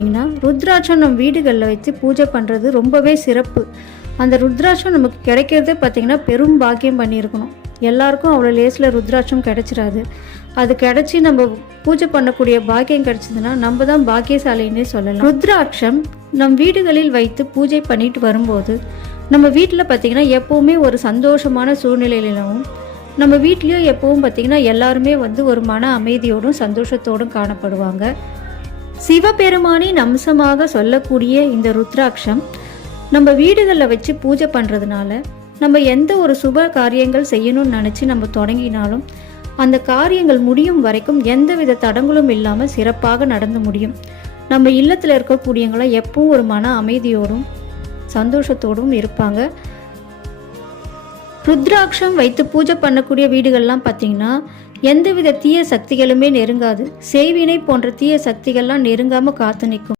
பார்த்தீங்கன்னா ருத்ராட்சம் நம்ம வீடுகளில் வச்சு பூஜை பண்ணுறது ரொம்பவே சிறப்பு. அந்த ருத்ராட்சம் நமக்கு கிடைக்கிறதே பார்த்தீங்கன்னா பெரும் பாக்கியம் பண்ணியிருக்கணும். எல்லாருக்கும் அவ்வளோ லேஸில் ருத்ராட்சம் கிடைச்சிடாது அது கிடச்சி நம்ம பூஜை பண்ணக்கூடிய பாக்கியம் கிடைச்சதுன்னா நம்ம தான் பாக்கியசாலின்னே சொல்லலாம். ருத்ராட்சம் நம் வீடுகளில் வைத்து பூஜை பண்ணிட்டு வரும்போது நம்ம வீட்டில் பார்த்திங்கன்னா எப்போவுமே ஒரு சந்தோஷமான சூழ்நிலையிலும் நம்ம வீட்லேயும் எப்பவும் பார்த்திங்கன்னா எல்லாருமே வந்து ஒரு மன அமைதியோடும் சந்தோஷத்தோடும் காணப்படுவாங்க. சிவபெருமானின் அம்சமாக சொல்லக்கூடிய இந்த ருத்ராட்சம் நம்ம வீடுகளில் வச்சு பூஜை பண்ணுறதுனால நம்ம எந்த ஒரு சுப காரியங்கள் செய்யணும்னு நினச்சி நம்ம தொடங்கினாலும் அந்த காரியங்கள் முடியும் வரைக்கும் எந்தவித தடங்களும் இல்லாமல் சிறப்பாக நடந்து முடியும். நம்ம இல்லத்தில் இருக்கக்கூடியவங்களாம் எப்பவும் ஒரு மன அமைதியோடும் சந்தோஷத்தோடும் இருப்பாங்க. ருத்ராட்சம் வைத்து பூஜை பண்ணக்கூடிய வீடுகள்லாம் பார்த்தீங்கன்னா எந்தவித தீய சக்திகளுமே நெருங்காது. செய்வினை போன்ற தீய சக்திகள்லாம் நெருங்காமல் காத்து நிற்கும்.